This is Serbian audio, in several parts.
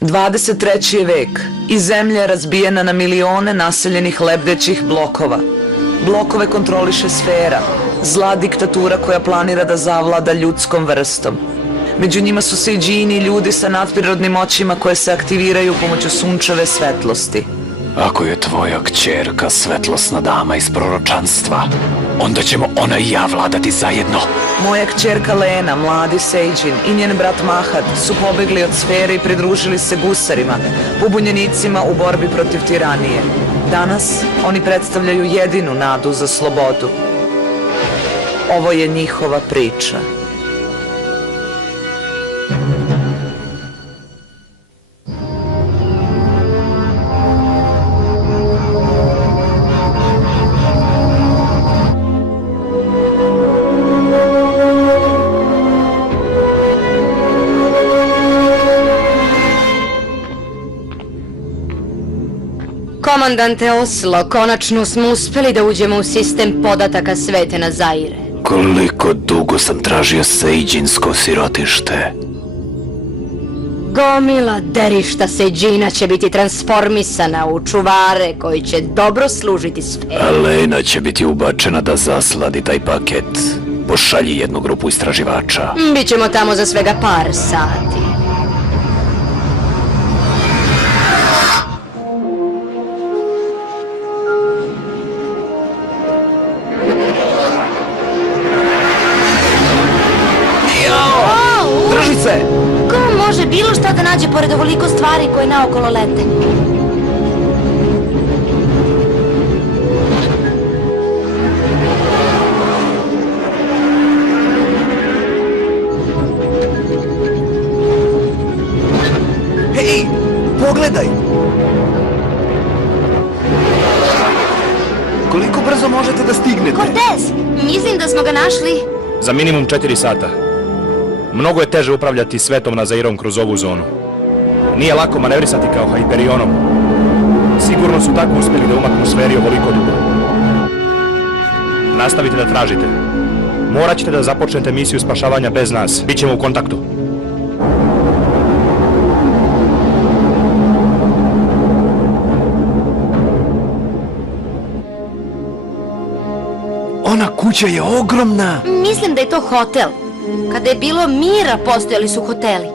23. je vek i zemlja je razbijena na milione naseljenih lebdećih blokova. Blokove kontroliše sfera, zla diktatura koja planira da zavlada ljudskom vrstom. Među njima su sejdžini, ljudi sa nadprirodnim moćima koje se aktiviraju pomoću sunčeve svetlosti. Ako je tvoja kćerka svetlosna dama iz proročanstva, onda ćemo ona i ja vladati zajedno. Moja kćerka Lena, mladi sejdžin, i njen brat Mahad su pobegli od sfere i pridružili se gusarima, pobunjenicima u borbi protiv tiranije. Danas oni predstavljaju jedinu nadu za slobodu. Ovo je njihova priča. Komandante Oslo, konačno smo uspeli da uđemo u sistem podataka Svetena Zaire. Koliko dugo sam tražio sejdžinsko sirotište. Gomila derišta sejdžina će biti transformisana u čuvare koji će dobro služiti sferi. A Lena će biti ubačena da zasladi taj paket. Pošalji jednu grupu istraživača. Bićemo tamo za svega par sati. Drži se! Ko može bilo šta da nađe pored ovoliko stvari koje naokolo lete? Hej, pogledaj! Koliko brzo možete da stignete? Cortez, mislim da smo ga našli. Za minimum 4 sata. Mnogo je teže upravljati svetom na Zairom kroz ovu zonu. Nije lako manevrisati kao Hyperionom. Sigurno su tako uspjeli da umaknu sferi ovoliko dugo. Nastavite da tražite. Morat ćete da započnete misiju spašavanja bez nas. Bićemo u kontaktu. Ona kuća je ogromna! Mislim da je to hotel. Kada je bilo mira, postojali su hoteli.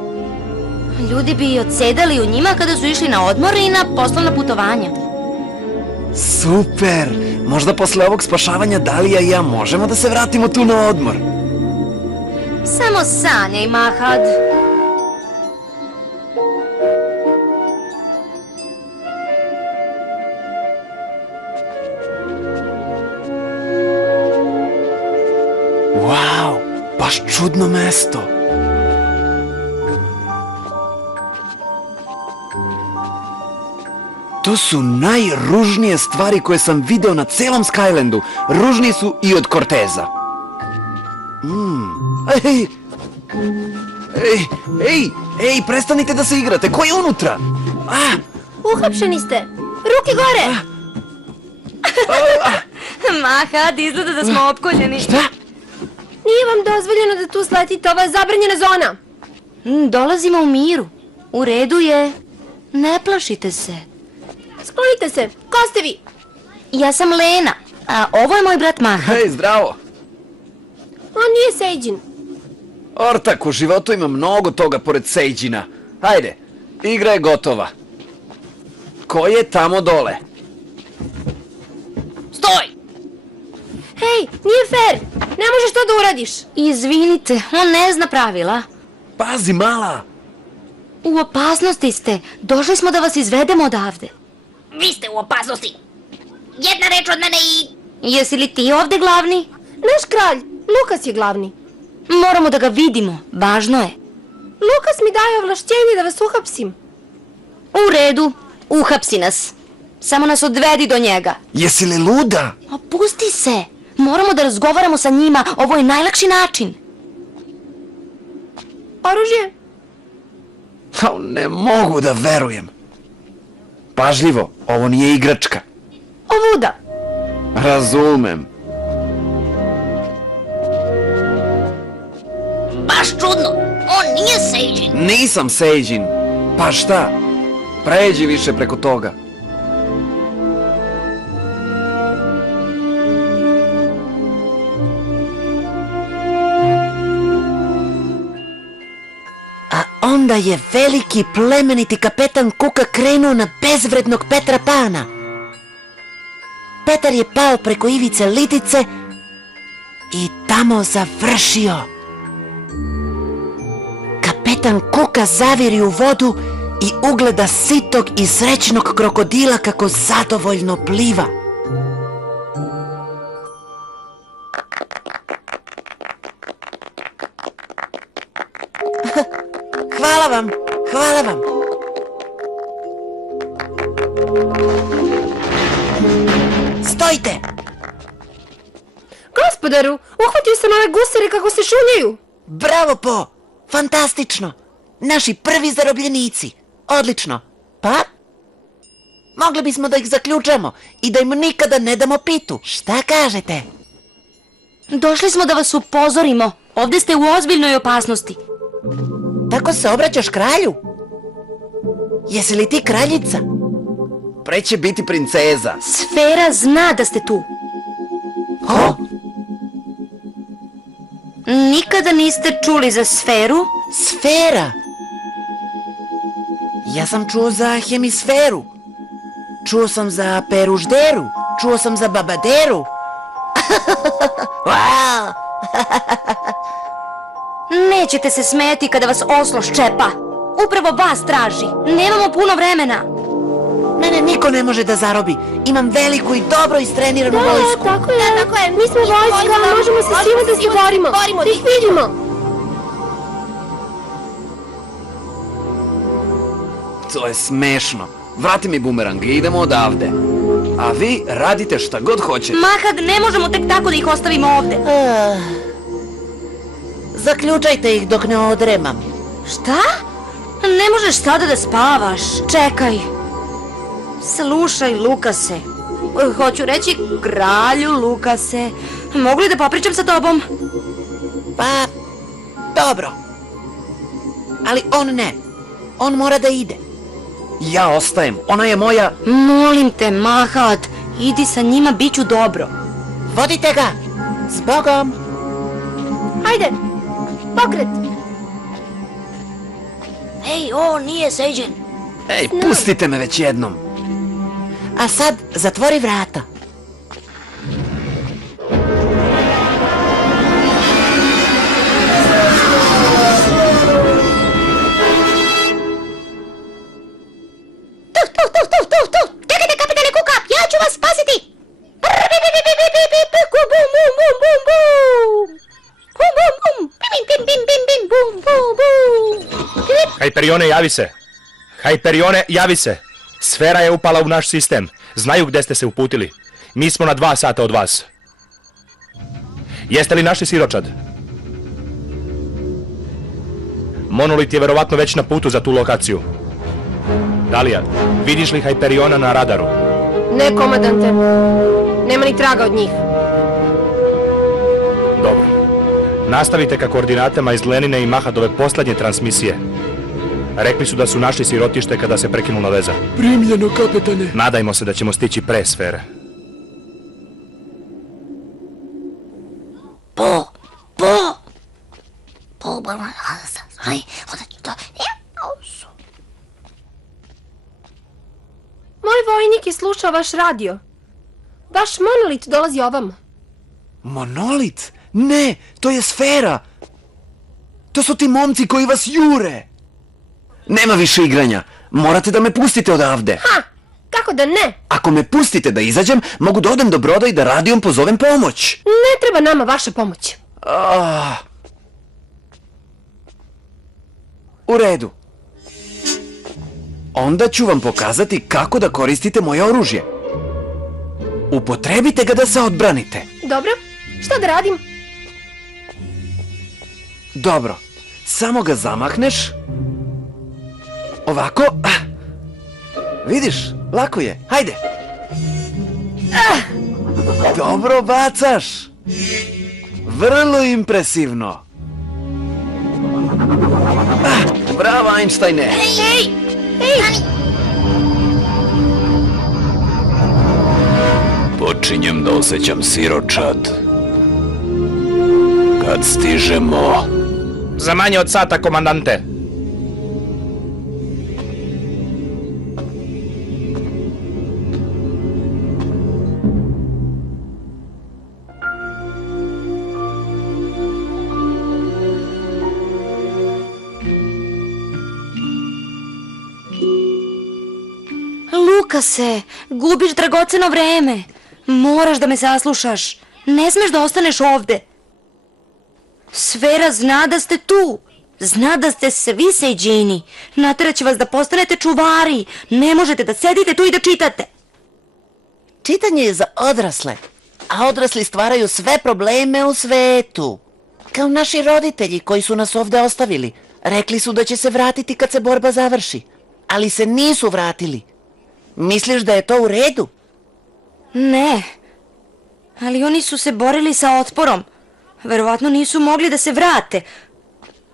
Ljudi bi i odsedali u njima kada su išli na odmor i na poslovna putovanja. Super! Možda posle ovog spašavanja Dalija i ja možemo da se vratimo tu na odmor. Samo sanjaj, Mahad. Wow! Baš čudno mesto. To su najružnije stvari koje sam video na celom Skylandu. Ružniji su i od Corteza. Ej! Ej, prestanite da se igrate. Ko je unutra? Uhapšeni ste. Ruke gore! Mahad, izgleda da smo opkoljeni. Šta? Nije vam dozvoljeno da tu sletite, ovo je zabranjena zona. Dolazimo u miru. U redu je. Ne plašite se. Sklonite se, ko ste vi? Ja sam Lena, a ovo je moj brat Mahad. Hej, zdravo! On nije sejdžin. Ortak, u životu ima mnogo toga pored sejdžina. Hajde, igra je gotova. Ko je tamo dole? Stoj! Hej, nije fair, ne možeš to da uradiš. Izvinite, on ne zna pravila. Pazi, mala! U opasnosti ste. Došli smo da vas izvedemo odavde. Vi ste u opasnosti. Jedna reč od mene i... Jesi li ti ovde glavni? Naš kralj, Lukas je glavni. Moramo da ga vidimo, važno je. Lukas mi daje ovlašćenje da vas uhapsim. U redu, uhapsi nas. Samo nas odvedi do njega. Jesi li luda? Opusti se. Moramo da razgovaramo sa njima, ovo je najlakši način. Oružje? Ne mogu da verujem. Pažljivo, ovo nije igračka. Ovuda. Razumem. Baš čudno, on nije sejdžin. Nisam sejdžin. Pa šta? Pređi više preko toga. A onda je veliki plemeniti kapetan Kuka krenuo na bezvrednog Petra Pana. Petar je pao preko ivice Lidice i tamo završio. Kapetan Kuka zaviri u vodu i ugleda sitog i srećnog krokodila kako zadovoljno pliva. Hvala vam, hvala vam. Stojite! Gospodaru, uhvatio sam ove gusare kako se šunjaju. Bravo, Po! Fantastično! Naši prvi zarobljenici. Odlično. Pa? Mogli bismo da ih zaključamo i da im nikada ne damo pitu. Šta kažete? Došli smo da vas upozorimo. Ovde ste u ozbiljnoj opasnosti. Tako se obraćaš kralju? Jesi li ti kraljica? Pre će biti princeza. Sfera zna da ste tu. O, Nikada niste čuli za sferu? sfera! Ja sam čuo za hemisferu. Čuo sam za peružderu. Čuo sam za babaderu. Wow! Nećete se smeti kada vas oslo ščepa. Upravo vas traži. Nemamo puno vremena. Mene niko ne može da zarobi. Imam veliku i dobro istreniranu vojsku. Tako je. Mi smo vojska, možemo se svima da se borimo. Da ih vidimo. To je smešno. Vrati mi bumerang i idemo odavde. A vi radite šta god hoćete. Mahad, ne možemo tek tako da ih ostavimo ovde. Zaključajte ih dok ne odremam. Šta? Ne možeš sada da spavaš. Čekaj. Slušaj, Lukase. Hoću reći kralju Lukase. Mogu li da popričam sa tobom? Pa, dobro. Ali on ne. On mora da ide. Ja ostajem. Ona je moja... Molim te, Mahad, idi sa njima, bit ću dobro. Vodite ga. S Bogom. Hajde, pokret. Ej, on nije seđen. Ej, pustite me već jednom. A sad zatvori vrata. Tu. Čekajte, kapitane Kuka, ja ću vas spasiti. Hyperione, javi se! Hyperione, javi se! Sfera je upala u naš sistem. Znaju gde ste se uputili. Mi smo na 2 sata od vas. Jeste li našli siročad? Monolit je verovatno već na putu za tu lokaciju. Dalija, vidiš li Hyperiona na radaru? Ne, komadante. Nema ni traga od njih. Dobro. Nastavite ka koordinatama iz Lenine i Mahadove poslednje transmisije. Rekli su da su našli sirotište kada se prekinula veza. Primljeno, kapetane. Nadajmo se da ćemo stići pre sfere. Moj vojnik je slušao vaš radio. Vaš monolit dolazi ovamo. Monolit? Ne, to je sfera. To su ti momci koji vas jure. Nema više igranja. Morate da me pustite odavde. Ha! Kako da ne? Ako me pustite da izađem, mogu da odem do broda i da radijom pozovem pomoć. Ne treba nama vaša pomoć. U redu. Onda ću vam pokazati kako da koristite moje oružje. Upotrebite ga da se odbranite. Dobro, šta da radim? Dobro, samo ga zamahneš. Ovako. Vidiš, lako je. Hajde. Dobro bacaš. Vrlo impresivno. Bravo, Einsteine. Ej! Počinjem da osjećam siročad. Kad stižemo... Za manje od sata, komandante. Lukase, gubiš dragoceno vreme. Moraš da me saslušaš. Ne smeš da ostaneš ovde. Sfera zna da ste tu. Zna da ste svi seđini. Nateraće vas da postanete čuvari. Ne možete da sedite tu i da čitate. Čitanje je za odrasle, a odrasli stvaraju sve probleme u svetu. Kao naši roditelji koji su nas ovde ostavili. Rekli su da će se vratiti kad se borba završi, ali se nisu vratili. Misliš da je to u redu? Ne. Ali oni su se borili sa otporom. Verovatno nisu mogli da se vrate.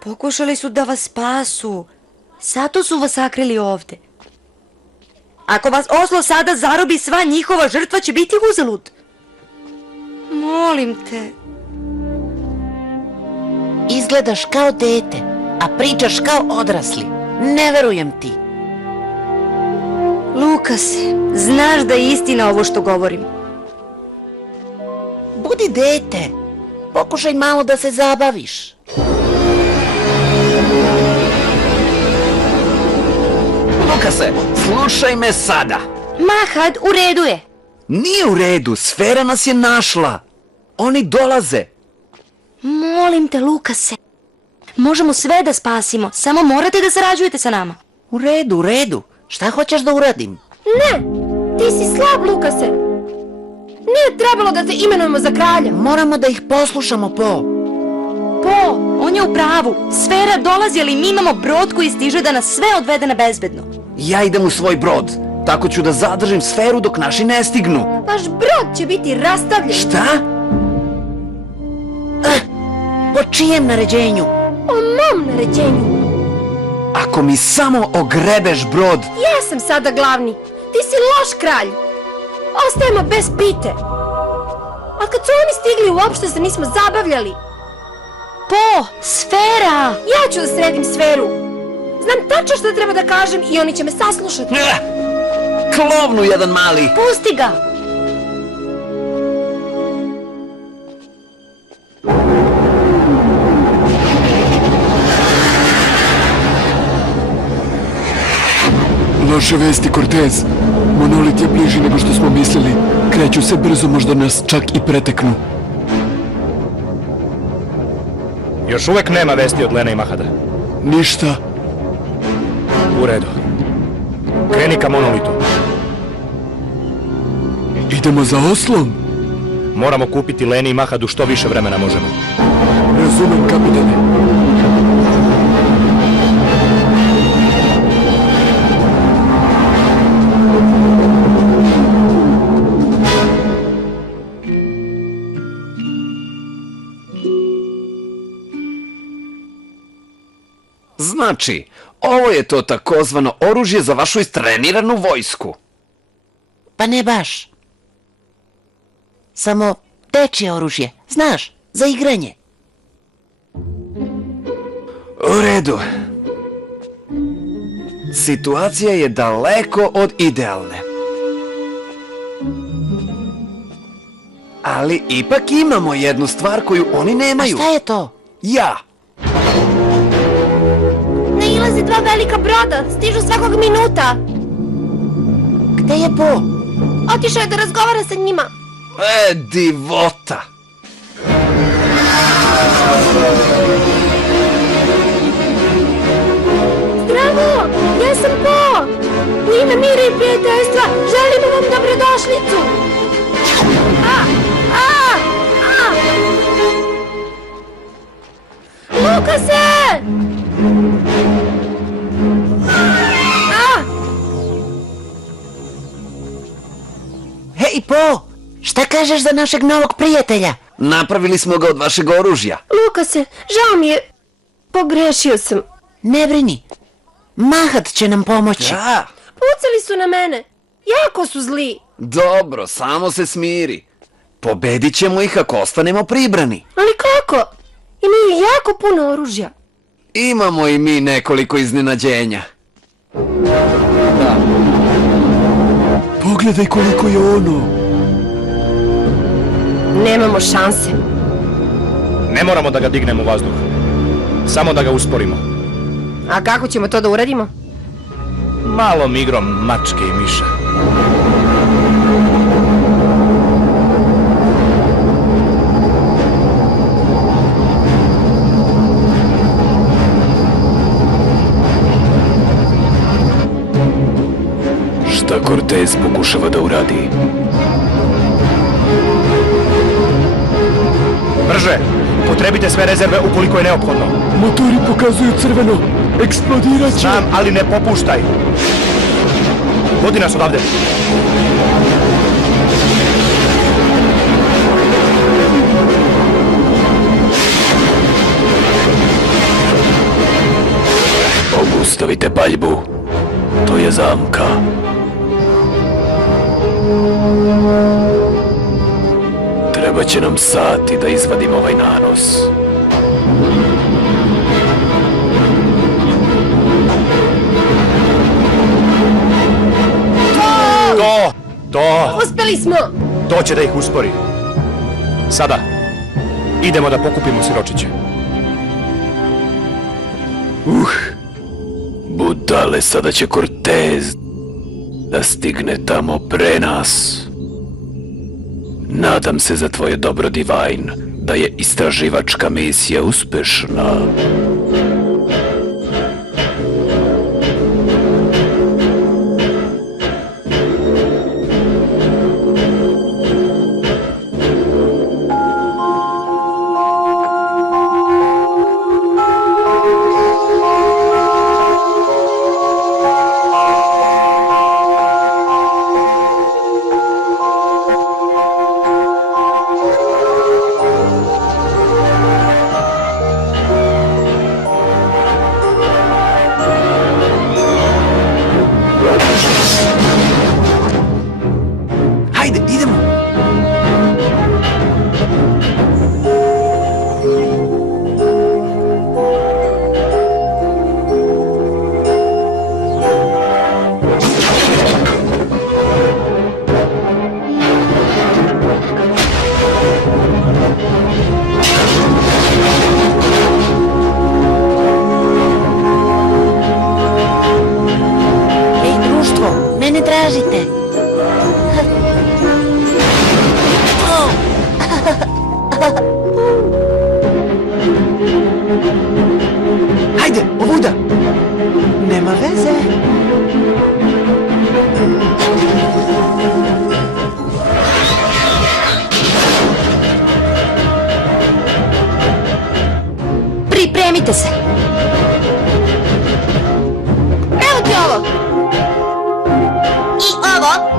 Pokušali su da vas spasu. Zato su vas sakrili ovde. Ako vas Oslo sada zarobi, sva njihova žrtva će biti uzalud. Molim te. Izgledaš kao dete, a pričaš kao odrasli. Ne verujem ti. Lukas, znaš da je istina ovo što govorim. Budi dete. Pokušaj malo da se zabaviš. Lukase, slušaj me sada. Mahad, u redu je. Nije u redu, Sfera nas je našla. Oni dolaze. Molim te, Lukase. Možemo sve da spasimo, samo morate da sarađujete sa nama. U redu, u redu. Šta hoćeš da uradim? Ne, ti si slab, Lukase. Nije trebalo da te imenujemo za kralja. Moramo da ih poslušamo, Po. Po, on je u pravu. Sfera dolazi, ali mi imamo brod koji stiže da nas sve odvede na bezbedno. Ja idem u svoj brod. Tako ću da zadržim Sferu dok naši ne stignu. Vaš brod će biti rastavljen. Šta? Po čijem naređenju? O mom naređenju. Ako mi samo ogrebeš brod... Ja sam sada glavni. Ti si loš kralj. Ostajemo bez pite. A kad su oni stigli, uopšte se nismo zabavljali. Po, Sfera! Ja ću da sredim Sferu. Znam tačno što treba da kažem i oni će me saslušati. Klovnu jedan mali! Pusti ga! Loše vesti, Cortez. Monolit je bliži nego što smo mislili. Kreću se brzo, možda nas čak i preteknu. Još uvek nema vesti od Lene i Mahada. Ništa. U redu. Kreni ka monolitu. Idemo za Oslom? Moramo kupiti Leni i Mahadu što više vremena možemo. Razumem, kapitane. Znači, ovo je to takozvano oružje za vašu istreniranu vojsku. Pa ne baš. Samo dečje oružje, znaš, za igranje. U redu. Situacija je daleko od idealne. Ali ipak imamo jednu stvar koju oni A nemaju. šta je to? Ja. Nailaze dva velika broda, stižu svakog minuta. Gde je Po? Otišao je da razgovara sa njima. Divota. Zdravo, ja sam Po. U ime mira i prijateljstva želimo vam dobrodošlicu. Lukase! Hej, Po! Šta kažeš za našeg novog prijatelja? Napravili smo ga od vašeg oružja. Lukase, žao mi je. Pogrešio sam. Ne brini. Mahad će nam pomoći. Da. Pucali su na mene. Jako su zli. Dobro, samo se smiri. Pobedit ćemo ih ako ostanemo pribrani. Ali kako? Imaju jako puno oružja. Imamo i mi nekoliko iznenađenja. Pogledaj koliko je ono. Nemamo šanse. Ne moramo da ga dignemo u vazduh. Samo da ga usporimo. A kako ćemo to da uradimo? Malom igrom mačke i miša. Šta Cortez pokušava da uradi? Brže! Potrebite sve rezerve ukoliko je neophodno. Motori pokazuju crveno. Eksplodirat će. Znam, ali ne popuštaj. Vodi nas odavde. Obustavite paljbu. To je zamka. Treba će nam sati da izvadimo ovaj nanos. To! Uspeli smo! To će da ih uspori. Sada, idemo da pokupimo siročiće. Budale, sada će Cortez da stigne tamo pre nas. Nadam se za tvoje dobro, Divine, da je istraživačka misija uspešna. Hajde, idemo! Ej, društvo, mene tražite. Hajde, ovuda! Nema veze. Pripremite se. Evo ti ovo! I ovo.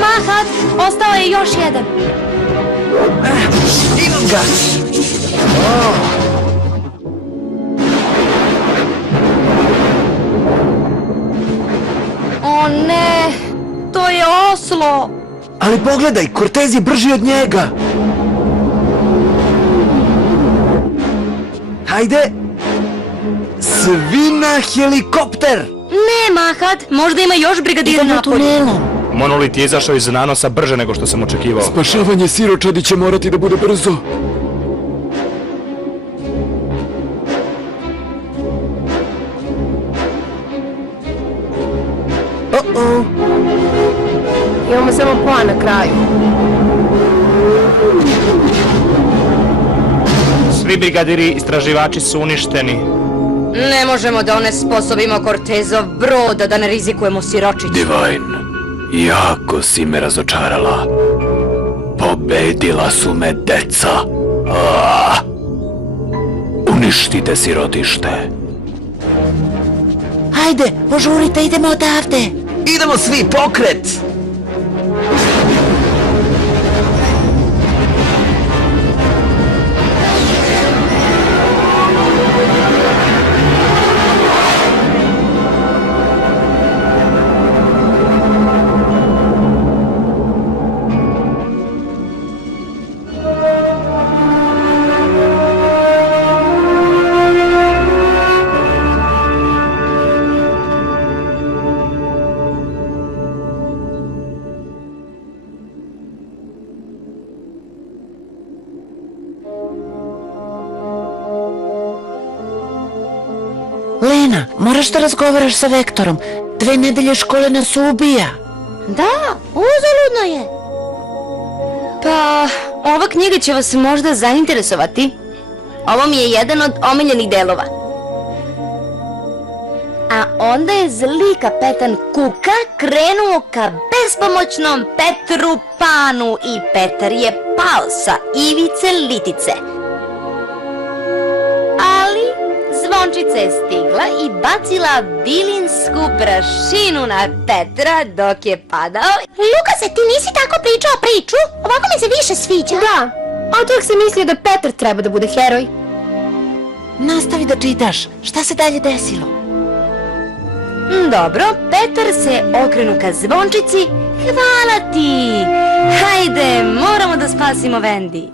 Mahat, ostao je još jedan. Imam ga! O ne, to je oslo. Ali pogledaj, Cortez je brži od njega! Hajde! Svi na helikopter! Ne, Mahat, možda ima još brigadira Idemo napolju. tunelom. Monolit je izašao iz nanosa brže nego što sam očekivao. Spašavanje siročadi će morati da bude brzo. Imamo samo plan na kraju. Svi brigadiri istraživači su uništeni. Ne možemo da onesposobimo Cortezov brod, da ne rizikujemo siročić. Divine, jako si me razočarala. Pobedila su me deca. uništite sirotište. Hajde, požurite, idemo odavde. Idemo svi, pokret! Lena, moraš da razgovaraš sa Vektorom. 2 nedelje škole nas ubija. Da, uzaludno je. Pa, ova knjiga će vas možda zainteresovati. Ovo mi je jedan od omiljenih delova. A onda je zli kapetan Kuka krenuo ka bespomoćnom Petru Panu i Petar je pao sa ivice litice. Ali zvončica je stigla i bacila bilinsku prašinu na Petra dok je padao. Lukase, ti nisi tako pričao priču? Ovako mi se više sviđa. Da, a od uvijek sam mislio da Petar treba da bude heroj. Nastavi da čitaš. Šta se dalje desilo? Dobro, Petar se okrenu ka zvončici. Hvala ti! Hajde, moramo da spasimo Vendi.